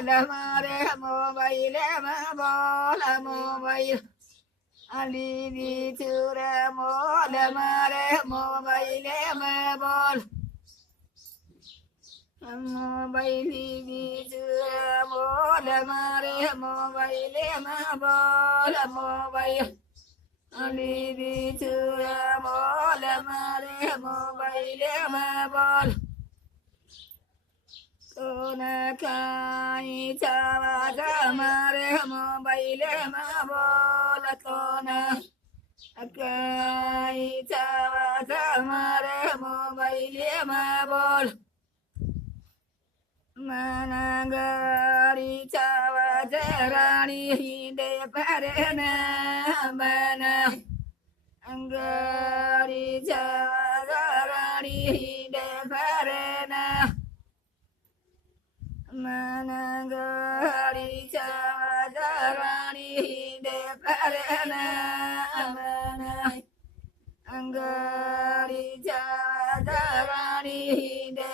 mare mobile mobile Ali di ture mare mobile mobile mobile di ture mare mobile mobile Ali di ture mare mobile mobile Kona kai chawa mare mobile mabol kona kai chawa mare mobile mabol manangari chawa rani hinde parena mana angari chawa rani hinde parena Manangari chadarani de parana mana angari chadarani de